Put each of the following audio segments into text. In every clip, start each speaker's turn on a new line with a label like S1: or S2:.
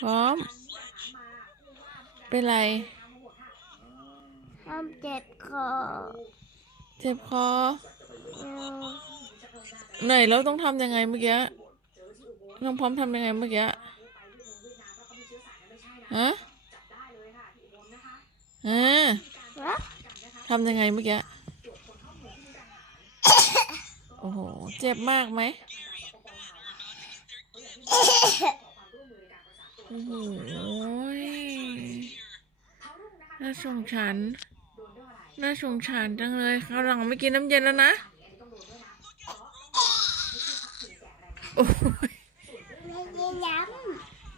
S1: พร้อม เป็นไร
S2: ทำเจ็บคอ
S1: เจ็บคอ
S2: เออ
S1: ไหนแล้วต้องทำยังไงเมื่อกี้ น้องพร้อมทำยังไงเมื่อกี้ ฮะฮะ
S2: วะ
S1: ทำยังไงเมื่อกี้ โอ้โห เจ็บมากไหม โอ้โหน่าสงสารน่าสงสารจังเลยคราวหลังไม่กินน้ำเย็นแล้วนะ โอ้ย
S2: ไม่กินน้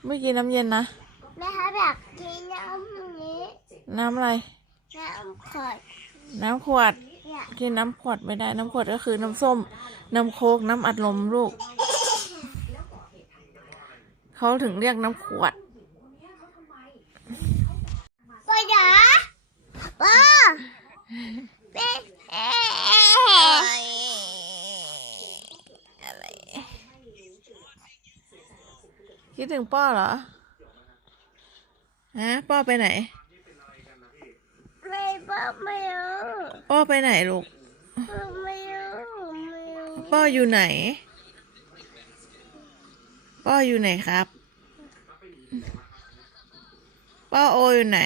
S1: ไม่กินน้ำเย็นนะำ
S2: แม่ครับอยากกินน้ำอย่างนี้
S1: น้ำอะไร
S2: น้ำขวด
S1: น้ำขวด
S2: อยาก
S1: กินน้ำขวดไม่ได้ น้ำขวดก็คือน้ำส้ม น้ำโคก น้ำอัดลมลูก เขาถึงเรียกน้ำขวด
S2: ไปเหรอว้าเป็นเอ๊ะ
S1: อะไรคิดถึงป้อเหรอฮะป้อไปไหน
S2: ไม่บอกไม่รู้
S1: ป้อไปไหนลูก
S2: ไม่รู้ไม่รู้
S1: ป้ออยู่ไหน ป้ออยู่ไหนครับป้อโออยู่ไหน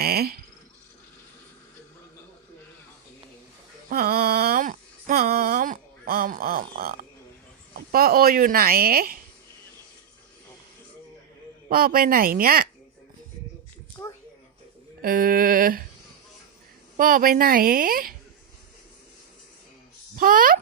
S1: หอมหอมหอมหอมหอมป้อโออยู่ไหนป้อไปไหนเนี่ย เออป้อไปไหนพร้อม